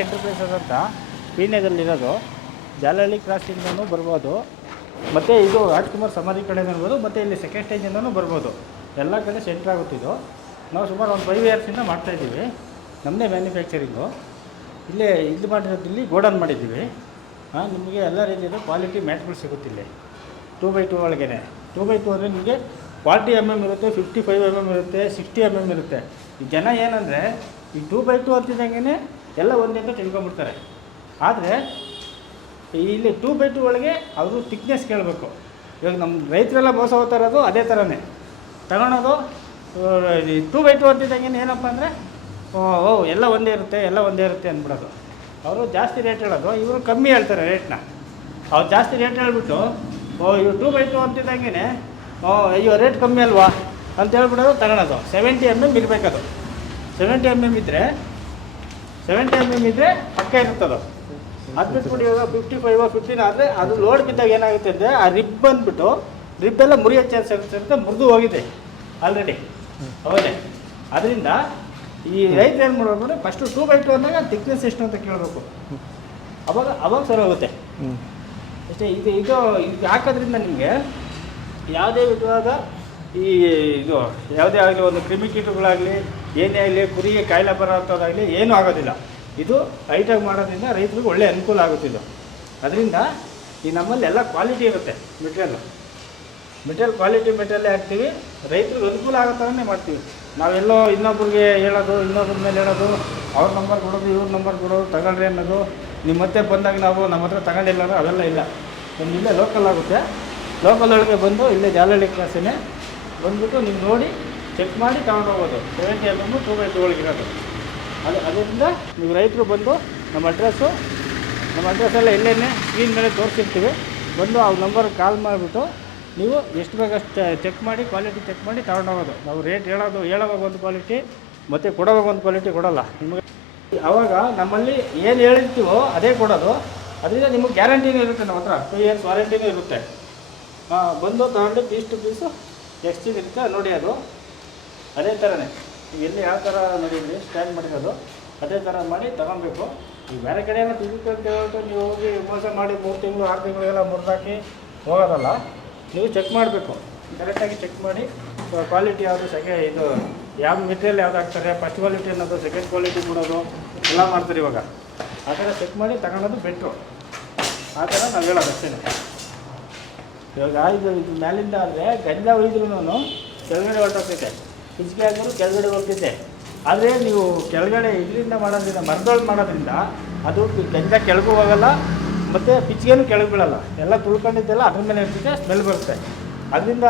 ಅಂತ ಪೀಣ್ಯದಲ್ಲಿರೋದು ಜಾಲಹಳ್ಳಿ ಕ್ರಾಸಿಂದನೂ ಬರ್ಬೋದು. ಮತ್ತು ಇದು ರಾಜ್ಕುಮಾರ್ ಸಮಾಧಿ ಕಡೆ ಬರ್ಬೋದು, ಮತ್ತು ಇಲ್ಲಿ ಸೆಕೆಂಡ್ ಸ್ಟೇಜಿಂದನೂ ಬರ್ಬೋದು. ಎಲ್ಲ ಕಡೆ ಸೆಂಟ್ರ್ ಆಗುತ್ತಿದ್ದು ನಾವು ಸುಮಾರು ಒಂದು ಫೈವ್ ಇಯರ್ಸಿಂದ ಮಾಡ್ತಾಯಿದ್ದೀವಿ ನಮ್ಮದೇ ಮ್ಯಾನುಫ್ಯಾಕ್ಚರಿಂಗು ಇಲ್ಲೇ ಇಲ್ಲಿ ಗೋಡನ್ ಮಾಡಿದ್ದೀವಿ. ಹಾಂ, ನಿಮಗೆ ಎಲ್ಲ ರೀತಿಯ ಕ್ವಾಲಿಟಿ ಮ್ಯಾಟ್ಗಳು ಸಿಗುತ್ತಿಲ್ಲ ಟೂ ಬೈ ಟೂ ಒಳಗೇ ಟೂ ಬೈ ಟೂ ಅಂದರೆ ನಿಮಗೆ ಫಾರ್ಟಿ ಎಂ ಎಂ ಇರುತ್ತೆ ಫಿಫ್ಟಿ ಫೈವ್ ಎಂ ಎಂ ಇರುತ್ತೆ ಸಿಕ್ಸ್ಟಿ ಎಂ ಎಂ ಇರುತ್ತೆ. ಈ ಜನ ಏನಂದರೆ, ಈ ಟೂ ಬೈ ಟೂ ಅಂತಿದ್ದಂಗೆ ಎಲ್ಲ ಒಂದೇ ಅಂತ ತಿಳ್ಕೊಂಬಿಡ್ತಾರೆ ಆದರೆ, ಇಲ್ಲಿ ಟೂ ಬೈ ಟೂ ಒಳಗೆ ಅವರು ತಿಕ್ನೆಸ್ ಕೇಳಬೇಕು. ಇವಾಗ ನಮ್ಮ ರೈತರೆಲ್ಲ ಮೋಸ ಹೋಗ್ತಾ ಇರೋದು ಅದೇ ಥರನೇ ತಗೊಳೋದು ಟೂ ಬೈ ಟೂ ಅಂತಿದ್ದಂಗೆ ಏನಪ್ಪ ಅಂದರೆ, ಓ ಎಲ್ಲ ಒಂದೇ ಇರುತ್ತೆ, ಎಲ್ಲ ಒಂದೇ ಇರುತ್ತೆ ಅಂದ್ಬಿಡೋದು. ಅವರು ಜಾಸ್ತಿ ರೇಟ್ ಹೇಳೋದು, ಇವರು ಕಮ್ಮಿ ಹೇಳ್ತಾರೆ ರೇಟ್ನ ಅವ್ರು ಜಾಸ್ತಿ ರೇಟ್ ಹೇಳ್ಬಿಟ್ಟು, ಓ ಇವು ಟೂ ಬೈ ಟೂ ಅಂತಿದ್ದಂಗೆ ಓ, ಅಯ್ಯೋ ರೇಟ್ ಕಮ್ಮಿ ಅಲ್ವಾ? ಅಂತ ಹೇಳ್ಬಿಡೋದು ತಗೊಳೋದು. ಸೆವೆಂಟಿ ಎಂ ಎಂ ಇರಬೇಕದು. ಸೆವೆಂಟಿ ಎಂ ಎಂ ಇದ್ದರೆ ಸೆವೆಂಟಿ ಎಂ ಎಂ ಇದ್ರೆ ಪಕ್ಕ ಇರುತ್ತದು. ಅದು ಬಿಟ್ಬಿಟ್ಟು ಇವಾಗ ಫಿಫ್ಟಿ ಫೈವ್ ಫಿಫ್ಟೀನ್ ಆದರೆ ಅದು ಲೋಡ್ ಬಿದ್ದಾಗ ಏನಾಗುತ್ತೆ ಅಂದರೆ ಆ ರಿಬ್ ಬಂದ್ಬಿಟ್ಟು ರಿಬ್ ಎಲ್ಲ ಮುರಿಯೋ ಚಾನ್ಸ್ ಇರುತ್ತೆ ಅಂತ ಮುರಿದು ಹೋಗಿದೆ ಆಲ್ರೆಡಿ ಹೌದೇ? ಅದರಿಂದ ಈ ರೈತರು ಏನು ಮಾಡಬೇಕು ಫಸ್ಟು ಟೂ ಬೈ ಟು ಅಂದಾಗ ತಿಕ್ನೆಸ್ ಎಷ್ಟು ಅಂತ ಕೇಳಬೇಕು. ಅವಾಗ ಅವಾಗ ಸರಿ ಹೋಗುತ್ತೆ. ಅಷ್ಟೇ, ಇದು ಇದು ಇದು ಹಾಕೋದ್ರಿಂದ ನಿಮಗೆ ಯಾವುದೇ ವಿಧವಾದ ಈ, ಇದು, ಯಾವುದೇ ಆಗಲಿ ಒಂದು ಕ್ರಿಮಿಕೀಟಗಳಾಗಲಿ ಏನೇ ಆಗಲಿ, ಕುರಿಗೆ ಕಾಯಿಲೆ ಬರೋಂಥದ್ದಾಗಲಿ ಏನೂ ಆಗೋದಿಲ್ಲ. ಇದು ಹೈಟಾಗಿ ಮಾಡೋದ್ರಿಂದ ರೈತರಿಗೆ ಒಳ್ಳೆ ಅನುಕೂಲ ಆಗುತ್ತಿದ್ದು ಅದರಿಂದ ಈ ನಮ್ಮಲ್ಲಿ ಎಲ್ಲ ಕ್ವಾಲಿಟಿ ಇರುತ್ತೆ ಮೆಟೀರಿಯಲ್ಲು ಮೆಟೀರಿಯಲ್ ಕ್ವಾಲಿಟಿ ಮೆಟೀರಿಯಲ್ಲೇ ಹಾಕ್ತೀವಿ, ರೈತರಿಗೆ ಅನುಕೂಲ ಆಗೋ ಥರನೇ ಮಾಡ್ತೀವಿ. ನಾವೆಲ್ಲೋ ಇನ್ನೊಬ್ರಿಗೆ ಹೇಳೋದು, ಇನ್ನೊಬ್ರ ಮೇಲೆ ಹೇಳೋದು, ಅವ್ರ ನಂಬರ್ ಕೊಡೋದು, ಇವ್ರ ನಂಬರ್ ಕೊಡೋದು, ತಗೊಳ್ರಿ ಅನ್ನೋದು. ನಿಮ್ಮ ಮತ್ತೆ ಬಂದಾಗ ನಾವು ನಮ್ಮ ಹತ್ರ ತಗೊಂಡಿಲ್ಲ ಅಂದ್ರೆ ಅವೆಲ್ಲ ಇಲ್ಲ. ಇಲ್ಲೇ ಲೋಕಲ್ ಆಗುತ್ತೆ. ಲೋಕಲ್ ಒಳಗೆ ಬಂದು ಇಲ್ಲೇ ಜಾಲಹಳ್ಳಿ ಕ್ಲಾಸೇ ಬಂದ್ಬಿಟ್ಟು ನೀವು ನೋಡಿ ಚೆಕ್ ಮಾಡಿ ತಗೊಂಡು ಹೋಗೋದು. Seventy M two by two ಇರೋದು. ಅದು, ಅದರಿಂದ ನೀವು ರೈತರು ಬಂದು ನಮ್ಮ ಅಡ್ರೆಸ್ಸು ನಮ್ಮ ಅಡ್ರೆಸ್ಸೆಲ್ಲ ಎಲ್ಲೇನೆ ಸ್ಕ್ರೀನ್ ಮೇಲೆ ತೋರಿಸಿರ್ತೀವಿ. ಬಂದು ಆ ನಂಬರ್ ಕಾಲ್ ಮಾಡಿಬಿಟ್ಟು ನೀವು ಎಷ್ಟು ಬೇಕಷ್ಟು ಚೆಕ್ ಮಾಡಿ ಕ್ವಾಲಿಟಿ ಚೆಕ್ ಮಾಡಿ ತಗೊಂಡು ಹೋಗೋದು. ನಾವು ರೇಟ್ ಹೇಳೋದು, ಹೇಳೋವಾಗ ಒಂದು ಕ್ವಾಲಿಟಿ ಮತ್ತು ಕೊಡೋವಾಗ ಒಂದು ಕ್ವಾಲಿಟಿ ಕೊಡೋಲ್ಲ. ನಿಮಗೆ ಆವಾಗ ನಮ್ಮಲ್ಲಿ ಏನು ಹೇಳಿರ್ತೀವೋ ಅದೇ ಕೊಡೋದು. ಅದರಿಂದ ನಿಮಗೆ ಗ್ಯಾರಂಟಿನೂ ಇರುತ್ತೆ ನಮ್ಮ ಹತ್ರ. ಟೂ ಇಯರ್ಸ್ ವಾರಂಟಿನೂ ಇರುತ್ತೆ. ಬಂದು ತಗೊಂಡು ಪೀಸ್ ಟು ಪೀಸು ಎಕ್ಸ್ಚೇಂಜ್ ಇರುತ್ತೆ. ನೋಡಿ ಅದು. ಅದೇ ಥರನೇ ಎಲ್ಲಿ ಯಾವ ಥರ ನೋಡಿದ್ರಿ ಸ್ಟ್ಯಾಂಡ್ ಮಾಡಿರೋದು, ಅದೇ ಥರ ಮಾಡಿ ತಗೊಬೇಕು ಈ ಬೇರೆ ಕಡೆ ಎಲ್ಲ ಅಂತ ಹೇಳ್ಬಿಟ್ಟು ನೀವು ಹೋಗಿ ಮೋಸ ಮಾಡಿ ಮೂರು ತಿಂಗಳು, ಆರು ತಿಂಗಳಿಗೆಲ್ಲ ಮುರಿದಾಕಿ ಹೋಗೋದಲ್ಲ, ನೀವು ಚೆಕ್ ಮಾಡಬೇಕು. ಕರೆಕ್ಟಾಗಿ ಚೆಕ್ ಮಾಡಿ ಕ್ವಾಲಿಟಿ ಯಾವುದು ಸೆಕೆ ಇದು ಯಾವ ಮೆಟೀರಿಯಲ್ ಯಾವ್ದು ಹಾಕ್ತಾರೆ ಫಸ್ಟ್ ಕ್ವಾಲಿಟಿ ಅನ್ನೋದು ಸೆಕೆಂಡ್ ಕ್ವಾಲಿಟಿ ಕೊಡೋದು, ಎಲ್ಲ ಮಾಡ್ತಾರೆ ಇವಾಗ. ಆ ಥರ ಚೆಕ್ ಮಾಡಿ ತಗೊಳೋದು ಬೆಟ್ರು. ಆ ಥರ ನಾವು ಹೇಳೋದು ಅಷ್ಟೇ. ಇವಾಗ ಇದು ಮ್ಯಾಲಿಂದ ಆದರೆ ಗಂಜ ಉಳಿದ್ರೂ ಕೆಳಗಡೆ ಹೊರಟೋಗ್ತೈತೆ. ಹಿಚ್ಕೆ ಹಾಕಿದ್ರು ಕೆಳಗಡೆ ಹೋಗ್ತೈತೆ. ಆದರೆ ನೀವು ಕೆಳಗಡೆ ಇಲ್ಲಿಂದ ಮಾಡೋದ್ರಿಂದ, ಮರದೊಳಗೆ ಮಾಡೋದ್ರಿಂದ ಅದು ಗಂಜ ಕೆಳಗೂ ಹೋಗಲ್ಲ, ಮತ್ತು ಪಿಚ್ಗೇನು ಕೆಳಗೆ ಬೀಳಲ್ಲ. ಎಲ್ಲ ತುಳ್ಕೊಂಡಿದ್ದೆಲ್ಲ ಅದ್ರ ಮೇಲೆ ಇರ್ತೈತೆ, ಸ್ಮೆಲ್ ಬರುತ್ತೆ. ಅದರಿಂದ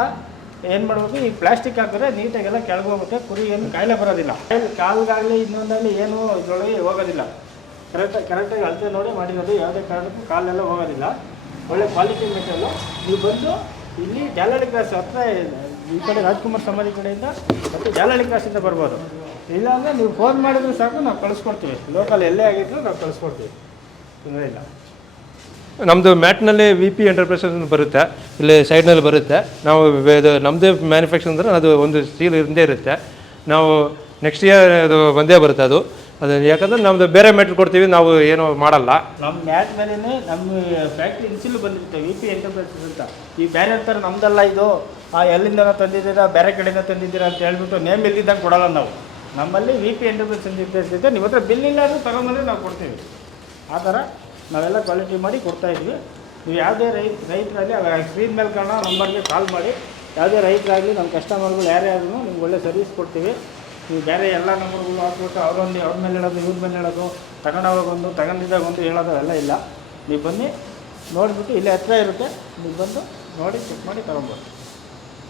ಏನು ಮಾಡಬೇಕು, ಈ ಪ್ಲಾಸ್ಟಿಕ್ ಹಾಕಿದ್ರೆ ನೀಟಾಗೆಲ್ಲ ಕೆಳಗೆ ಹೋಗುತ್ತೆ, ಕುರಿ ಏನು ಕಾಯಿಲೆ ಬರೋದಿಲ್ಲ. ಕಾಲ್ಗಾಗಲಿ ಇನ್ನೊಂದಾಗಲಿ ಏನು ಇದರೊಳಗೆ ಹೋಗೋದಿಲ್ಲ. ಕರೆಕ್ಟಾಗಿ ಕರೆಕ್ಟಾಗಿ ಅಳತೆ ನೋಡಿ ಮಾಡಿರೋದು, ಯಾವುದೇ ಕಾರಣಕ್ಕೂ ಕಾಲೆಲ್ಲ ಹೋಗೋದಿಲ್ಲ. ಒಳ್ಳೆ ಕ್ವಾಲಿಟಿ ಮೆಟೀರಿಯಲ್ಲು ನೀವು ಬಂದು ಇಲ್ಲಿ ಡ್ಯಾಲಡಿ ಕ್ರಾಸ್ ಹತ್ರ ಈ ಕಡೆ ರಾಜ್ಕುಮಾರ್ ಸಮಾಧಿ ಕಡೆಯಿಂದ ಮತ್ತು ಜಾಲಹಳ್ಳಿ ಕ್ರಾಸಿಂದ ಬರ್ಬೋದು. ಇಲ್ಲಾಂದರೆ ನೀವು ಫೋನ್ ಮಾಡಿದ್ರು ಸಾಕು ನಾವು ಕಳಿಸ್ಕೊಡ್ತೀವಿ. ಲೋಕಲ್ ಎಲ್ಲೇ ಆಗಿದ್ರು ನಾವು ಕಳಿಸ್ಕೊಡ್ತೀವಿ. ತೊಂದರೆ ಇಲ್ಲ. ನಮ್ಮದು ಮ್ಯಾಟ್ನಲ್ಲಿ ವಿ ಪಿ ಎಂಟರ್ಪ್ರೈಸಸ್ ಬರುತ್ತೆ. ಇಲ್ಲಿ ಸೈಡ್ನಲ್ಲಿ ಬರುತ್ತೆ. ನಾವು ಇದು ನಮ್ಮದೇ ಮ್ಯಾನುಫ್ಯಾಕ್ಚರ್ ಅಂದರೆ ಅದು ಒಂದು ಸ್ಟೀಲ್ ಇಂದೇ ಇರುತ್ತೆ. ನಾವು ನೆಕ್ಸ್ಟ್ ಇಯರ್ ಅದು ಒಂದೇ ಬರುತ್ತೆ ಅದು. ಅದು ಯಾಕಂದರೆ ನಮ್ಮದು ಬೇರೆ ಮೆಟ್ರ್ ಕೊಡ್ತೀವಿ ನಾವು ಏನು ಮಾಡಲ್ಲ. ನಮ್ಮ ಮ್ಯಾಟ್ ಮೇಲೇ ನಮ್ಮ ಫ್ಯಾಕ್ಟ್ರಿ ಇನ್ಸಿಲ್ ಬಂದಿರುತ್ತೆ ವಿ ಪಿ ಎಂಟರ್ಪ್ರೈಸಸ್ ಅಂತ. ಈ ಬೇರೆ ಥರ ನಮ್ದಲ್ಲ ಇದು. ಆ ಎಲ್ಲಿಂದ ತಂದಿದ್ದೀರಾ, ಬೇರೆ ಕಡೆಯಿಂದ ತಂದಿದ್ದೀರಾ ಅಂತ ಹೇಳ್ಬಿಟ್ಟು ನೇಮ್ ಇಲ್ದಿದ್ದಂಗೆ ಕೊಡಲ್ಲ ನಾವು. ನಮ್ಮಲ್ಲಿ ವಿ ಪಿ ಎಂಟರ್ಪ್ರೈಸ್ ಇರುತ್ತೆ, ನಿಮ್ಮ ಹತ್ರ ಬಿಲ್ ಇಲ್ಲ ಅಂದರೆ ತಗೊಂಬಂದ್ರೆ ನಾವು ಕೊಡ್ತೀವಿ. ಆ ಥರ ನಾವೆಲ್ಲ ಕ್ವಾಲಿಟಿ ಮಾಡಿ ಕೊಡ್ತಾ ಇದ್ವಿ. ನೀವು ಯಾವುದೇ ರೈ ರೈತರಲ್ಲಿ ಸ್ಕ್ರೀನ್ ಮೇಲೆ ಕಾಣೋ ನಂಬರ್ಗೆ ಕಾಲ್ ಮಾಡಿ. ಯಾವುದೇ ರೈತರಾಗಲಿ, ನಮ್ಮ ಕಸ್ಟಮರ್ಗಳು ಯಾರೇ ಆದ್ರೂ ನಿಮ್ಗೆ ಒಳ್ಳೆ ಸರ್ವಿಸ್ ಕೊಡ್ತೀವಿ. ನೀವು ಬೇರೆ ಎಲ್ಲ ನಂಬರ್ಗಳು ಹಾಕ್ಬಿಟ್ಟು ಅವ್ರೊಂದು, ಅವ್ರ ಮೇಲೆ ಹೇಳೋದು, ಇವ್ರ ಮೇಲೆ ಹೇಳೋದು ತಗೊಂಡವಾಗ ಒಂದು, ತಗೊಂಡಿದ್ದಾಗ ಒಂದು ಹೇಳೋದು ಅವೆಲ್ಲ ಇಲ್ಲ. ನೀವು ಬನ್ನಿ, ನೋಡಿಬಿಟ್ಟು ಇಲ್ಲೇ ಹತ್ತಿರ ಇರುತ್ತೆ, ನೀವು ಬಂದು ನೋಡಿ ಚೆಕ್ ಮಾಡಿ ತಗೊಬೋದು